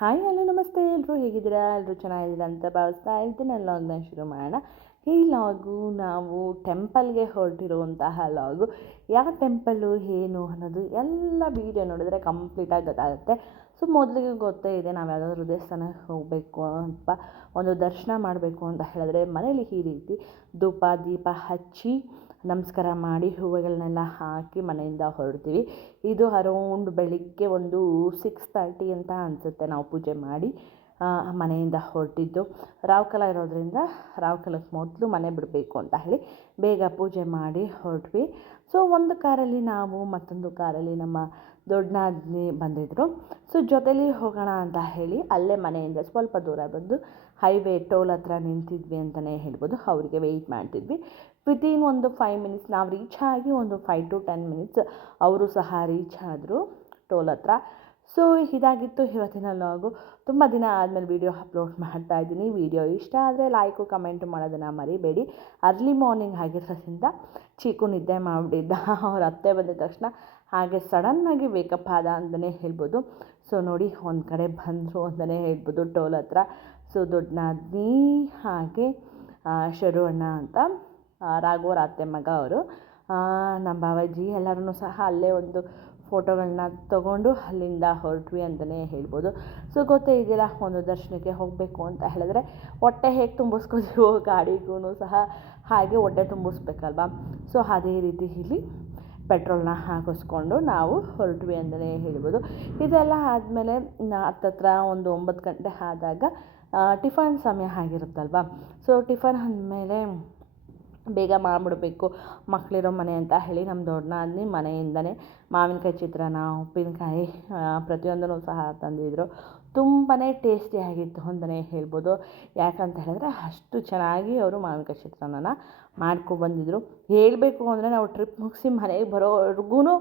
Hi hello ನಮಸ್ತೆ, ಎಲ್ಲರೂ ಹೇಗಿದ್ದೀರಾ? ಎಲ್ಲರೂ ಚೆನ್ನಾಗಿದ್ದೀರಾ ಅಂತ ಭಾವಿಸ್ತಾ ಇದ್ದೀನಿ. ನನ್ನ ಲಾಗ್ನ ಶುರು ಮಾಡೋಣ. ಈ ಲಾಗು ನಾವು ಟೆಂಪಲ್ಗೆ ಹೊರಟಿರುವಂತಹ ಲಾಗು. ಯಾವ ಟೆಂಪಲ್ಲು ಏನು ಅನ್ನೋದು ಎಲ್ಲ ವೀಡಿಯೋ ನೋಡಿದ್ರೆ ಕಂಪ್ಲೀಟಾಗಿ ಗೊತ್ತಾಗುತ್ತೆ. ಸೊ ಮೊದಲಿಗೆ ಗೊತ್ತೇ ಇದೆ, ನಾವು ಯಾವುದಾದ್ರೂ ದೇವಸ್ಥಾನಕ್ಕೆ ಹೋಗಬೇಕು ಅಂತ ಒಂದು ದರ್ಶನ ಮಾಡಬೇಕು ಅಂತ ಹೇಳಿದ್ರೆ ಮನೇಲಿ ಈ ರೀತಿ ಧೂಪ ದೀಪ ಹಚ್ಚಿ ನಮಸ್ಕಾರ ಮಾಡಿ ಹೂವುಗಳನ್ನೆಲ್ಲ ಹಾಕಿ ಮನೆಯಿಂದ ಹೊರಡ್ತೀವಿ. ಇದು ಅರೌಂಡ್ ಬೆಳಿಗ್ಗೆ ಒಂದು 6:30 ಅಂತ ಅನಿಸುತ್ತೆ ನಾವು ಪೂಜೆ ಮಾಡಿ ಮನೆಯಿಂದ ಹೊರಟಿದ್ದು. ರಾಹುಕಾಲ ಇರೋದ್ರಿಂದ ರಾಹುಕಾಲಕ್ಕೆ ಮೊದಲು ಮನೆ ಬಿಡಬೇಕು ಅಂತ ಹೇಳಿ ಬೇಗ ಪೂಜೆ ಮಾಡಿ ಹೊರಟ್ವಿ. ಸೊ ಒಂದು ಕಾರಲ್ಲಿ ನಾವು, ಮತ್ತೊಂದು ಕಾರಲ್ಲಿ ನಮ್ಮ ದೊಡ್ಡನಾದ್ನಿ ಬಂದಿದ್ದರು. ಸೊ ಜೊತೇಲಿ ಹೋಗೋಣ ಅಂತ ಹೇಳಿ ಅಲ್ಲೇ ಮನೆಯಿಂದ ಸ್ವಲ್ಪ ದೂರ ಬಂದು ಹೈವೇ ಟೋಲ್ ಹತ್ರ ನಿಂತಿದ್ವಿ ಅಂತಲೇ ಹೇಳ್ಬೋದು. ಅವರಿಗೆ ವೆಯ್ಟ್ ಮಾಡ್ತಿದ್ವಿ. ವಿತಿನ್ ಒಂದು 5 ಮಿನಿಟ್ಸ್ ನಾವು ರೀಚ್ ಆಗಿ ಒಂದು 5 to 10 ಮಿನಿಟ್ಸ್ ಅವರು ಸಹ ರೀಚ್ ಆದರು ಟೋಲ್ ಹತ್ರ. ಸೊ ಇದಾಗಿತ್ತು ಇವತ್ತಿನ ಲಾಗು. ತುಂಬ ದಿನ ಆದಮೇಲೆ ವೀಡಿಯೋ ಅಪ್ಲೋಡ್ ಮಾಡ್ತಾ ಇದ್ದೀನಿ. ವೀಡಿಯೋ ಇಷ್ಟ ಆದರೆ ಲೈಕು ಕಮೆಂಟು ಮಾಡೋದನ್ನು ಮರಿಬೇಡಿ. ಅರ್ಲಿ ಮಾರ್ನಿಂಗ್ ಆಗಿರೋದ್ರಿಂದ ಚೀಕು ನಿದ್ದೆ ಮಾಡಿಬಿಟ್ಟಿದ್ದ. ಅವ್ರ ಅತ್ತೆ ಬಂದಿದ ತಕ್ಷಣ ಹಾಗೆ ಸಡನ್ನಾಗಿ ವೇಕಪ್ ಆದ ಅಂತಲೇ ಹೇಳ್ಬೋದು. ಸೊ ನೋಡಿ, ಒಂದು ಕಡೆ ಬಂದರು ಅಂತಲೇ ಹೇಳ್ಬೋದು ಟೋಲ್ ಹತ್ರ. ಸೊ ದೊಡ್ಡನಾದ್ನಿ ಹಾಗೆ ಶರು ಅಣ್ಣ ಅಂತ, ರಾಘವರ ಅತ್ತೆ ಮಗ ಅವರು, ನಮ್ಮ ಬಾವಾಜಿ ಎಲ್ಲರೂ ಸಹ ಅಲ್ಲೇ ಒಂದು ಫೋಟೋಗಳನ್ನ ತೊಗೊಂಡು ಅಲ್ಲಿಂದ ಹೊರಟ್ವಿ ಅಂತಲೇ ಹೇಳ್ಬೋದು. ಸೊ ಗೊತ್ತೇ ಇದೆಯಲ್ಲ, ಒಂದು ದರ್ಶನಕ್ಕೆ ಹೋಗಬೇಕು ಅಂತ ಹೇಳಿದ್ರೆ ಹೊಟ್ಟೆ ಹೇಗೆ ತುಂಬಿಸ್ಕೋತೀವೋ ಗಾಡಿಗೂ ಸಹ ಹಾಗೆ ಹೊಟ್ಟೆ ತುಂಬಿಸ್ಬೇಕಲ್ವ. ಸೊ ಅದೇ ರೀತಿ ಇಲ್ಲಿ ಪೆಟ್ರೋಲ್ನ ಹಾಕಿಸ್ಕೊಂಡು ನಾವು ಹೊರಟ್ವಿ ಅಂತಲೇ ಹೇಳ್ಬೋದು. ಇದೆಲ್ಲ ಆದಮೇಲೆ ಹತ್ತತ್ರ ಒಂದು 9 ಗಂಟೆ ಆದಾಗ ಟಿಫನ್ ಸಮಯ ಆಗಿರುತ್ತಲ್ವ. ಸೊ ಟಿಫನ್ ಅಂದಮೇಲೆ ಬೇಗ ಮಾಡಿಬಿಡ್ಬೇಕು ಮಕ್ಕಳಿರೋ ಮನೆ ಅಂತ ಹೇಳಿ ನಮ್ಮ ದೊಡ್ಡನಾದ್ನಿ ಮನೆಯಿಂದನೇ ಮಾವಿನಕಾಯಿ ಚಿತ್ರಾನ್ನ, ಉಪ್ಪಿನಕಾಯಿ ಪ್ರತಿಯೊಂದನ್ನು ಸಹ ತಂದಿದ್ರು. ತುಂಬಾ ಟೇಸ್ಟಿಯಾಗಿತ್ತು ಅಂತಲೇ ಹೇಳ್ಬೋದು. ಯಾಕಂತ ಹೇಳಿದ್ರೆ ಅಷ್ಟು ಚೆನ್ನಾಗಿ ಅವರು ಮಾವಿನಕಾಯಿ ಚಿತ್ರಾನ್ನ ಮಾಡ್ಕೊಬಂದಿದ್ರು. ಹೇಳಬೇಕು ಅಂದರೆ ನಾವು ಟ್ರಿಪ್ ಮುಗಿಸಿ ಮನೆಗೆ ಬರೋವರೆಗೂ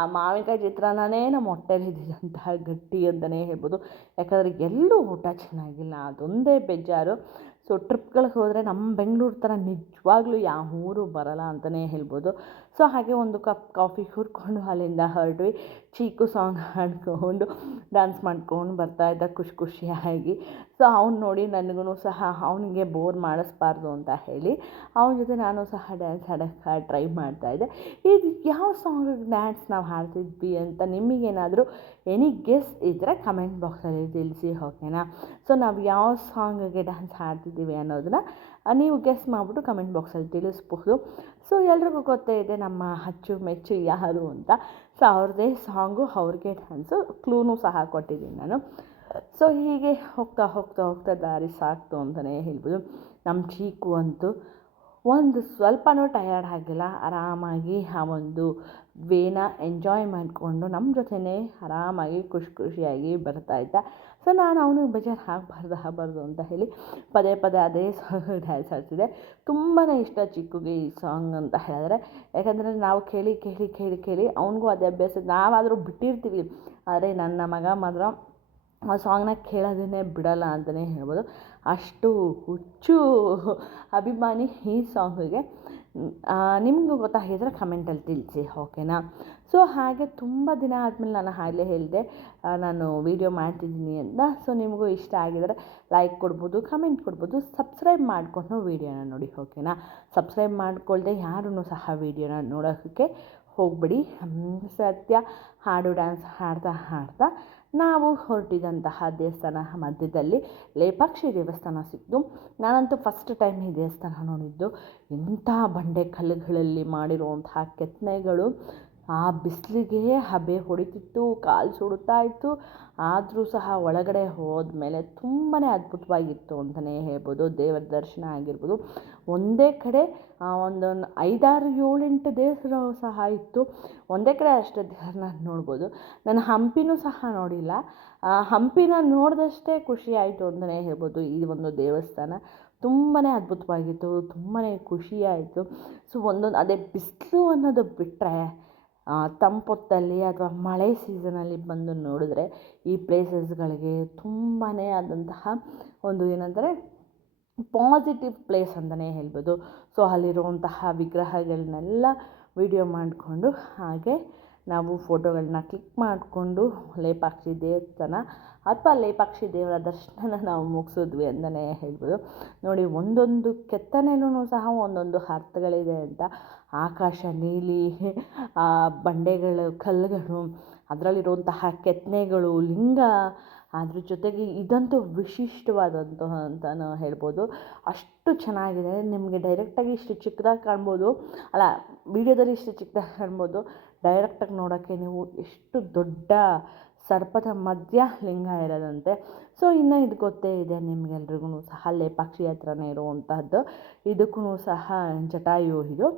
ಆ ಮಾವಿನಕಾಯಿ ಚಿತ್ರಾನ್ನನೇ ನಮ್ಮ ಹೊಟ್ಟೆಲಿ ಇದ್ದಿದ್ದಂತಹ ಗಟ್ಟಿ ಅಂತಲೇ ಹೇಳ್ಬೋದು. ಯಾಕಂದರೆ ಎಲ್ಲೂ ಊಟ ಚೆನ್ನಾಗಿಲ್ಲ, ಅದೊಂದೇ ಬೇಜಾರು. ಸೊ ಟ್ರಿಪ್ಗಳಿಗೆ ಹೋದರೆ ನಮ್ಮ ಬೆಂಗಳೂರು ಥರ ನಿಜವಾಗ್ಲೂ ಯಾವ ಊರು ಬರೋಲ್ಲ ಅಂತಲೇ ಹೇಳ್ಬೋದು. ಸೊ ಹಾಗೆ ಒಂದು ಕಪ್ ಕಾಫಿ ಹುರ್ಕೊಂಡು ಅಲ್ಲಿಂದ ಹೊರಟ್ವಿ. ಚೀಕು ಸಾಂಗ್ ಹಾಡ್ಕೊಂಡು ಡ್ಯಾನ್ಸ್ ಮಾಡ್ಕೊಂಡು ಬರ್ತಾಯಿದ್ದ ಖುಷಿಯಾಗಿ. ಸೊ ಅವ್ನು ನೋಡಿ ನನಗೂ ಸಹ ಅವನಿಗೆ ಬೋರ್ ಮಾಡಿಸ್ಬಾರ್ದು ಅಂತ ಹೇಳಿ ಅವನ ಜೊತೆ ನಾನು ಸಹ ಡ್ಯಾನ್ಸ್ ಆಡೋಕ್ಕೆ ಟ್ರೈ ಮಾಡ್ತಾಯಿದ್ದೆ. ಇದು ಯಾವ ಸಾಂಗಿಗೆ ಡ್ಯಾನ್ಸ್ ನಾವು ಹಾಡ್ತಿದ್ವಿ ಅಂತ ನಿಮಗೇನಾದರೂ ಎನಿ ಗೆಸ್ ಇದ್ದರೆ ಕಮೆಂಟ್ ಬಾಕ್ಸಲ್ಲಿ ತಿಳಿಸಿ, ಓಕೆನಾ? ಸೊ ನಾವು ಯಾವ ಸಾಂಗಿಗೆ ಡ್ಯಾನ್ಸ್ ಹಾಡ್ತಿದ್ದೀವಿ ಅನ್ನೋದನ್ನ ನೀವು ಗೆಸ್ ಮಾಡಿಬಿಟ್ಟು ಕಮೆಂಟ್ ಬಾಕ್ಸಲ್ಲಿ ತಿಳಿಸ್ಬಹುದು. ಸೊ ಎಲ್ರಿಗೂ ಗೊತ್ತೇ ಇದೆ ನಮ್ಮ ಅಚ್ಚುಮೆಚ್ಚು ಯಾರು ಅಂತ. ಸೊ ಅವ್ರದ್ದೇ ಸಾಂಗು, ಅವ್ರಿಗೆ ಡ್ಯಾನ್ಸು, ಕ್ಲೂನು ಸಹ ಕೊಟ್ಟಿದ್ದೀನಿ ನಾನು. ಸೊ ಹೀಗೆ ಹೋಗ್ತಾ ದಾರಿ ಸಾಕ್ತು ಅಂತಲೇ ಹೇಳ್ಬೋದು. ನಮ್ಮ ಚೀಕು ಅಂತೂ ಒಂದು ಸ್ವಲ್ಪನೂ ಟಯರ್ಡ್ ಆಗಿಲ್ಲ, ಆರಾಮಾಗಿ ಆ ಒಂದು ವೇನ ಎಂಜಾಯ್ ಮಾಡಿಕೊಂಡು ನಮ್ಮ ಜೊತೆನೇ ಆರಾಮಾಗಿ ಖುಷಿಯಾಗಿ ಬರ್ತಾಯಿದ್ದ. ಸೊ ನಾನು ಅವನಿಗೆ ಬೇಜಾರು ಆಗಬಾರ್ದು ಅಂತ ಹೇಳಿ ಪದೇ ಅದೇ ಸಾಂಗ್ ಡ್ಯಾನ್ಸ್ ಆಡ್ತಿದ್ದೆ. ತುಂಬಾ ಇಷ್ಟ ಚಿಕ್ಕುಗೆ ಈ ಸಾಂಗ್ ಅಂತ ಹೇಳಿದ್ರೆ. ಯಾಕಂದರೆ ನಾವು ಕೇಳಿ ಅವನಿಗೂ ಅದೇ ಅಭ್ಯಾಸ. ನಾವಾದರೂ ಬಿಟ್ಟಿರ್ತೀವಿ, ಆದರೆ ನನ್ನ ಮಗ ಮಾತ್ರ ಆ ಸಾಂಗ್ನ ಕೇಳೋದನ್ನೇ ಬಿಡೋಲ್ಲ ಅಂತಲೇ ಹೇಳ್ಬೋದು. ಅಷ್ಟು ಹುಚ್ಚು ಅಭಿಮಾನಿ ಈ ಸಾಂಗಿಗೆ. ನಿಮಗೂ ಗೊತ್ತಾಗಿದ್ದರೆ ಕಮೆಂಟಲ್ಲಿ ತಿಳಿಸಿ, ಓಕೆನಾ? ಸೊ ಹಾಗೆ ತುಂಬ ದಿನ ಆದಮೇಲೆ ನಾನು ಆಗಲೇ ಹೇಳಿದೆ ನಾನು ವೀಡಿಯೋ ಮಾಡ್ತಿದ್ದೀನಿ ಅಂತ. ಸೊ ನಿಮಗೂ ಇಷ್ಟ ಆಗಿದರೆ ಲೈಕ್ ಕೊಡ್ಬೋದು, ಕಮೆಂಟ್ ಕೊಡ್ಬೋದು, ಸಬ್ಸ್ಕ್ರೈಬ್ ಮಾಡಿಕೊಂಡು ವೀಡಿಯೋನ ನೋಡಿ, ಓಕೆನಾ? ಸಬ್ಸ್ಕ್ರೈಬ್ ಮಾಡಿಕೊಳ್ದೆ ಯಾರೂ ಸಹ ವೀಡಿಯೋನ ನೋಡೋಕ್ಕೆ ಹೋಗಬೇಡಿ. ಸದ್ಯ ಹಾಡು ಡ್ಯಾನ್ಸ್ ಹಾಡ್ತಾ ನಾವು ಹೊರಟಿದ್ದಂತಹ ದೇವಸ್ಥಾನ ಮಧ್ಯದಲ್ಲಿ ಲೇಪಾಕ್ಷಿ ದೇವಸ್ಥಾನ ಸಿಕ್ತು. ನಾನಂತೂ ಫಸ್ಟ್ ಟೈಮ್ ಈ ದೇವಸ್ಥಾನ ನೋಡಿದ್ದು. ಇಂಥ ಬಂಡೆ ಕಲ್ಲುಗಳಲ್ಲಿ ಮಾಡಿರುವಂತಹ ಕೆತ್ತನೆಗಳು. ಆ ಬಿಸಿಲಿಗೆ ಹಬೆ ಹೊಡಿತಿತ್ತು, ಕಾಲು ಸುಡುತ್ತಾ ಇತ್ತು. ಆದರೂ ಸಹ ಒಳಗಡೆ ಹೋದ್ಮೇಲೆ ತುಂಬಾ ಅದ್ಭುತವಾಗಿತ್ತು ಅಂತಲೇ ಹೇಳ್ಬೋದು. ದೇವರ ದರ್ಶನ ಆಗಿರ್ಬೋದು. ಒಂದೇ ಕಡೆ ಒಂದು 5, 6, 7, 8 ದೇವರು ಸಹ ಇತ್ತು. ಒಂದೇ ಕಡೆ ಅಷ್ಟೇ ದೇವ್ರನ್ನ ನೋಡ್ಬೋದು. ನಾನು ಹಂಪಿನೂ ಸಹ ನೋಡಿಲ್ಲ. ಹಂಪಿನ ನೋಡಿದಷ್ಟೇ ಖುಷಿಯಾಯಿತು ಅಂತಲೇ ಹೇಳ್ಬೋದು. ಈ ಒಂದು ದೇವಸ್ಥಾನ ತುಂಬಾ ಅದ್ಭುತವಾಗಿತ್ತು, ತುಂಬಾ ಖುಷಿಯಾಯಿತು. ಸೊ ಅದೇ ಬಿಸಿಲು ಅನ್ನೋದು ಬಿಟ್ಟರೆ ತಂಪೊತ್ತಲ್ಲಿ ಅಥವಾ ಮಳೆ ಸೀಸನಲ್ಲಿ ಬಂದು ನೋಡಿದ್ರೆ ಈ ಪ್ಲೇಸಸ್ಗಳಿಗೆ ತುಂಬಾ ಆದಂತಹ ಒಂದು ಏನಂದರೆ ಪಾಸಿಟಿವ್ ಪ್ಲೇಸ್ ಅಂತಲೇ ಹೇಳ್ಬೋದು. ಸೊ ಅಲ್ಲಿರುವಂತಹ ವಿಗ್ರಹಗಳನ್ನೆಲ್ಲ ವಿಡಿಯೋ ಮಾಡಿಕೊಂಡು ಹಾಗೆ ನಾವು ಫೋಟೋಗಳನ್ನ ಕ್ಲಿಕ್ ಮಾಡಿಕೊಂಡು ಲೇಪಾಕ್ಷಿ ದೇವಸ್ಥಾನ ಅಥವಾ ಲೇಪಾಕ್ಷಿ ದೇವರ ದರ್ಶನ ನಾವು ಮುಗಿಸಿದ್ವಿ ಅಂತಲೇ ಹೇಳ್ಬೋದು. ನೋಡಿ ಒಂದೊಂದು ಕೆತ್ತನೆಯಲ್ಲೂ ಸಹ ಒಂದೊಂದು ಅರ್ಥಗಳಿದೆ ಅಂತ. ಆಕಾಶ ನೀಲಿ, ಬಂಡೆಗಳು, ಕಲ್ಲುಗಳು, ಅದರಲ್ಲಿರುವಂತಹ ಕೆತ್ತನೆಗಳು, ಲಿಂಗ, ಅದ್ರ ಜೊತೆಗೆ ಇದಂತೂ ವಿಶಿಷ್ಟವಾದಂತಹ ಅಂತಲೂ ಹೇಳ್ಬೋದು. ಅಷ್ಟು ಚೆನ್ನಾಗಿದೆ. ನಿಮಗೆ ಡೈರೆಕ್ಟಾಗಿ ಇಷ್ಟು ಚಿಕ್ಕದಾಗಿ ಕಾಣ್ಬೋದು, ಅಲ್ಲ ವಿಡಿಯೋದಲ್ಲಿ ಇಷ್ಟು ಚಿಕ್ಕದಾಗಿ ಕಾಣ್ಬೋದು. ಡೈರೆಕ್ಟಾಗಿ ನೋಡೋಕ್ಕೆ ನೀವು ಎಷ್ಟು ದೊಡ್ಡ ಸರ್ಪದ ಮಧ್ಯ ಲಿಂಗ ಇರೋದಂತೆ. ಸೊ ಇನ್ನು ಇದು ಗೊತ್ತೇ ಇದೆ ನಿಮಗೆಲ್ರಿಗೂ ಸಹ, ಲೇಪಾಕ್ಷಿ ಹತ್ರನೇ ಇರುವಂತಹದ್ದು. ಇದಕ್ಕೂ ಸಹ ಜಟಾಯು ಇದು.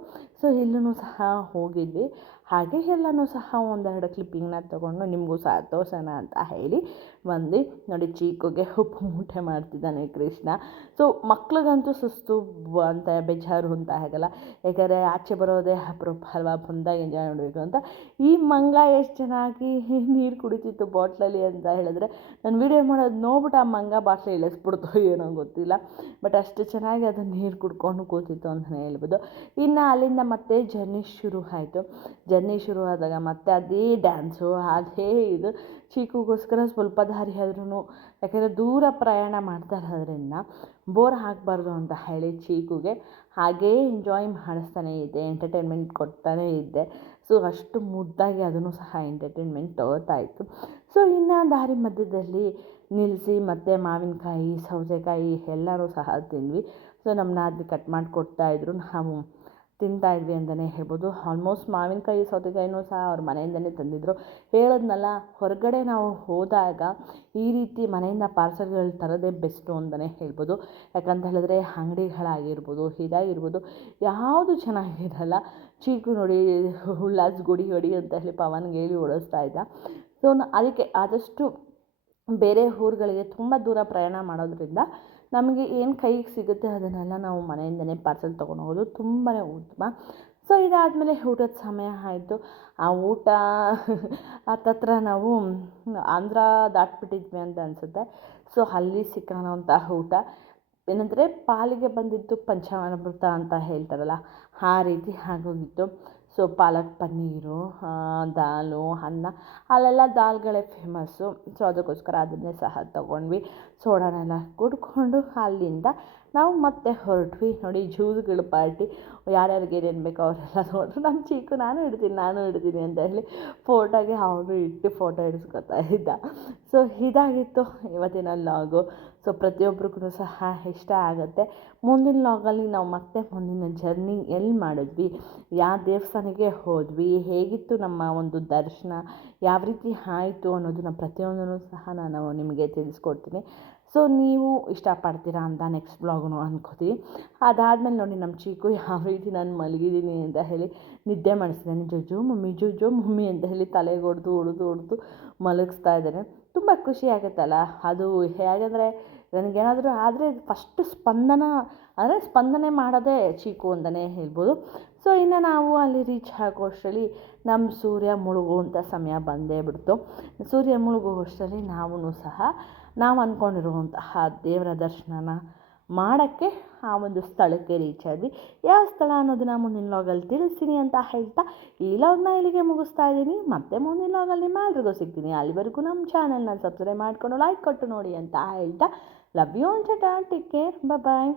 ಸೊ ಇಲ್ಲೂ ಸಹ ಹೋಗಿದ್ವಿ. ಹಾಗೆ ಎಲ್ಲನೂ ಸಹ ಒಂದೆರಡು ಕ್ಲಿಪ್ಪಿಂಗ್ನ ತೊಗೊಂಡು ನಿಮಗೂ ಸಹ ತೋರ್ಸೋಣ ಅಂತ ಹೇಳಿ ಬಂದು. ನೋಡಿ ಚೀಕುಗೆ ಉಪ್ಪು ಮೂಟೆ ಮಾಡ್ತಿದ್ದಾನೆ ಕೃಷ್ಣ. ಸೊ ಮಕ್ಳಿಗಂತೂ ಸುಸ್ತು ಅಂತ ಬೇಜಾರು ಅಂತ ಆಗಲ್ಲ, ಯಾಕಂದರೆ ಆಚೆ ಬರೋದೇ ಅಪರೂಪ ಅಲ್ವಾ, ಬಂದಾಗ ಎಂಜಾಯ್ ಮಾಡಬೇಕು ಅಂತ. ಈ ಮಂಗ ಎಷ್ಟು ಚೆನ್ನಾಗಿ ನೀರು ಕುಡಿತಿತ್ತು ಬಾಟ್ಲಲ್ಲಿ ಅಂತ ಹೇಳಿದ್ರೆ, ನಾನು ವೀಡಿಯೋ ಮಾಡೋದು ನೋಡ್ಬಿಟ್ಟು ಆ ಮಂಗ ಬಾಟ್ಲಿ ಇಳಿಸ್ಬಿಡ್ತು ಏನೋ ಗೊತ್ತಿಲ್ಲ, ಬಟ್ ಅಷ್ಟು ಚೆನ್ನಾಗಿ ಅದು ನೀರು ಕುಡ್ಕೊಂಡು ಕೂತಿತ್ತು ಅಂತಲೇ ಹೇಳ್ಬೋದು. ಇನ್ನು ಅಲ್ಲಿಂದ ಮತ್ತೆ ಜರ್ನಿ ಶುರು ಆಯಿತು. ಜರ್ನಿ ಶುರು ಆದಾಗ ಮತ್ತೆ ಅದೇ ಡ್ಯಾನ್ಸು, ಅದೇ ಇದು. ಚೀಕುಗೋಸ್ಕರ ಸ್ವಲ್ಪ ದಾರಿ ಆದ್ರೂ, ಯಾಕೆಂದರೆ ದೂರ ಪ್ರಯಾಣ ಮಾಡ್ತಾ ಇರೋದ್ರಿಂದ ಬೋರ್ ಆಗಬಾರ್ದು ಅಂತ ಹೇಳಿ ಚೀಕುಗೆ ಹಾಗೇ ಎಂಜಾಯ್ ಮಾಡಿಸ್ತಾನೇ ಇದ್ದೆ, ಎಂಟರ್ಟೈನ್ಮೆಂಟ್ ಕೊಡ್ತಾನೇ ಇದ್ದೆ. ಸೊ ಅಷ್ಟು ಮುದ್ದಾಗಿ ಅದನ್ನು ಸಹ ಎಂಟರ್ಟೈನ್ಮೆಂಟ್ ತಗೋತಾ ಇತ್ತು. ಸೊ ಇನ್ನು ದಾರಿ ಮಧ್ಯದಲ್ಲಿ ನಿಲ್ಲಿಸಿ ಮತ್ತು ಮಾವಿನಕಾಯಿ, ಸೌತೆಕಾಯಿ ಎಲ್ಲರೂ ಸಹ ತಿಂದ್ವಿ. ಸೊ ನಮ್ಮನ್ನ ಅದು ಕಟ್ ಮಾಡಿ ಕೊಡ್ತಾಯಿದ್ರು, ನಾವು ತಿಂತಾಯಿದ್ವಿ ಅಂತಲೇ ಹೇಳ್ಬೋದು. ಆಲ್ಮೋಸ್ಟ್ ಮಾವಿನಕಾಯಿ, ಸೌತೆಕಾಯಿನೂ ಸಹ ಅವ್ರ ಮನೆಯಿಂದಲೇ ತಂದಿದ್ದರು. ಹೇಳಿದ್ನಲ್ಲ, ಹೊರಗಡೆ ನಾವು ಹೋದಾಗ ಈ ರೀತಿ ಮನೆಯಿಂದ ಪಾರ್ಸಲ್ಗಳು ತರೋದೇ ಬೆಸ್ಟು ಅಂತಲೇ ಹೇಳ್ಬೋದು. ಯಾಕಂತ ಹೇಳಿದ್ರೆ ಅಂಗಡಿಗಳಾಗಿರ್ಬೋದು, ಇದಾಗಿರ್ಬೋದು, ಯಾವುದು ಚೆನ್ನಾಗಿರಲ್ಲ. ಚೀಕು ನೋಡಿ ಉಲ್ಲಾಸ್ ಗುಡಿ ಹೊಡಿ ಅಂತ ಹೇಳಿ ಪವನ್ಗೆ ಹೇಳಿ ಓಡಿಸ್ತಾ ಇದ್ದ. ಸೊ ಅದಕ್ಕೆ ಆದಷ್ಟು ಬೇರೆ ಊರುಗಳಿಗೆ ತುಂಬ ದೂರ ಪ್ರಯಾಣ ಮಾಡೋದ್ರಿಂದ ನಮಗೆ ಏನು ಕೈಗೆ ಸಿಗುತ್ತೆ ಅದನ್ನೆಲ್ಲ ನಾವು ಮನೆಯಿಂದಲೇ ಪಾರ್ಸೆಲ್ ತೊಗೊಂಡು ಹೋಗೋದು ತುಂಬಾ ಉತ್ತಮ. ಸೊ ಇದಾದಮೇಲೆ ಊಟದ ಸಮಯ ಆಯಿತು. ಆ ಊಟ ಹತ್ತತ್ರ ನಾವು ಆಂಧ್ರ ದಾಟ್ಬಿಟ್ಟಿದ್ವಿ ಅಂತ ಅನಿಸುತ್ತೆ. ಸೊ ಅಲ್ಲಿ ಸಿಕ್ಕಾನೋಂಥ ಊಟ ಏನಂದರೆ ಪಾಲಿಗೆ ಬಂದಿದ್ದು ಪಂಚಾಮೃತ ಅಂತ ಹೇಳ್ತಾರಲ್ಲ, ಆ ರೀತಿ ಆಗೋಗಿತ್ತು. ಸೊ ಪಾಲಕ್ ಪನ್ನೀರು, ದಾಲು, ಅನ್ನ, ಅಲ್ಲೆಲ್ಲ ದಾಲ್ಗಳೇ ಫೇಮಸ್ಸು. ಸೊ ಅದಕ್ಕೋಸ್ಕರ ಅದನ್ನೇ ಸಹ ತೊಗೊಂಡ್ವಿ. ಸೋಡಾನೆಲ್ಲ ಕುಡ್ಕೊಂಡು ಅಲ್ಲಿಂದ ನಾವು ಮತ್ತೆ ಹೊರಟ್ವಿ. ನೋಡಿ ಜ್ಯೂಸ್ಗಳು ಪಾರ್ಟಿ, ಯಾರ್ಯಾರಿಗೆ ಏನೇನು ಬೇಕೋ ಅವರೆಲ್ಲ ನೋಡಿದ್ರು. ನಮ್ಮ ಚೀಕು ನಾನು ಇಡ್ತೀನಿ ಅಂತ ಹೇಳಿ ಫೋಟೋಗೆ ಅವನು ಇಟ್ಟು ಫೋಟೋ ಹಿಡಿಸ್ಕೊತಾ ಇದ್ದ. ಸೊ ಇದಾಗಿತ್ತು ಇವತ್ತಿನ ಲಾಗು. ಸೊ ಪ್ರತಿಯೊಬ್ರಿಗೂ ಸಹ ಇಷ್ಟ ಆಗುತ್ತೆ. ಮುಂದಿನ ಲಾಗಲ್ಲಿ ನಾವು ಮತ್ತೆ ಮುಂದಿನ ಜರ್ನಿ ಎಲ್ಲಿ ಮಾಡಿದ್ವಿ, ಯಾವ ದೇವಸ್ಥಾನಕ್ಕೆ ಹೋದ್ವಿ, ಹೇಗಿತ್ತು ನಮ್ಮ ಒಂದು ದರ್ಶನ, ಯಾವ ರೀತಿ ಆಯಿತು ಅನ್ನೋದನ್ನ ಪ್ರತಿಯೊಂದನ್ನು ಸಹ ನಾನು ನಿಮಗೆ ತಿಳಿಸ್ಕೊಡ್ತೀನಿ. ಸೊ ನೀವು ಇಷ್ಟಪಡ್ತೀರಾ ಅಂತ ನೆಕ್ಸ್ಟ್ ಬ್ಲಾಗ್ನು ಅನ್ಕೋತೀವಿ. ಅದಾದಮೇಲೆ ನೋಡಿ ನಮ್ಮ ಚೀಕು ಯಾವ ರೀತಿ ನಾನು ಮಲಗಿದ್ದೀನಿ ಅಂತ ಹೇಳಿ ನಿದ್ದೆ ಮಾಡಿಸ್ತಾನೆ. ಜೊಜೋ ಮಮ್ಮಿ ಅಂತ ಹೇಳಿ ತಲೆಗೆ ಹೊಡೆದು ಮಲಗಿಸ್ತಾ ಇದ್ದಾನೆ. ತುಂಬ ಖುಷಿ ಆಗುತ್ತಲ್ಲ ಅದು. ಹೇಗೆಂದರೆ ನನಗೇನಾದರೂ ಆದರೆ ಫಸ್ಟ್ ಸ್ಪಂದನೆ ಮಾಡೋದೇ ಚೀಕು ಅಂತಲೇ ಹೇಳ್ಬೋದು. ಸೊ ಇನ್ನು ನಾವು ಅಲ್ಲಿ ರೀಚ್ ಆಗೋಷ್ಟರಲ್ಲಿ ನಮ್ಮ ಸೂರ್ಯ ಮುಳುಗುವಂಥ ಸಮಯ ಬಂದೇ ಬಿಡ್ತು. ಸೂರ್ಯ ಮುಳುಗುವಷ್ಟರಲ್ಲಿ ನಾವು ಅಂದ್ಕೊಂಡಿರುವಂತಹ ದೇವರ ದರ್ಶನನ ಮಾಡೋಕ್ಕೆ ಆ ಒಂದು ಸ್ಥಳಕ್ಕೆ ರೀಚ್ ಆದ್ವಿ. ಯಾವ ಸ್ಥಳ ಅನ್ನೋದನ್ನ ಮುಂದಿನ ಲಾಗಲ್ಲಿ ತಿಳಿಸ್ತೀನಿ ಅಂತ ಹೇಳ್ತಾ ಈ ಲಾಗ್ನ ಇಲ್ಲಿಗೆ ಮುಗಿಸ್ತಾ ಇದ್ದೀನಿ. ಮತ್ತೆ ಮುಂದಿನ ಲಾಗಲ್ಲಿ ನಿಮ್ಮೆಲ್ರಿಗೂ ಸಿಗ್ತೀನಿ. ಅಲ್ಲಿವರೆಗೂ ನಮ್ಮ ಚಾನಲ್ನ ಸಬ್ಸ್ಕ್ರೈಬ್ ಮಾಡಿಕೊಂಡು ಲೈಕ್ ಕೊಟ್ಟು ನೋಡಿ ಅಂತ ಹೇಳ್ತಾ love you all, tata, take care, bye.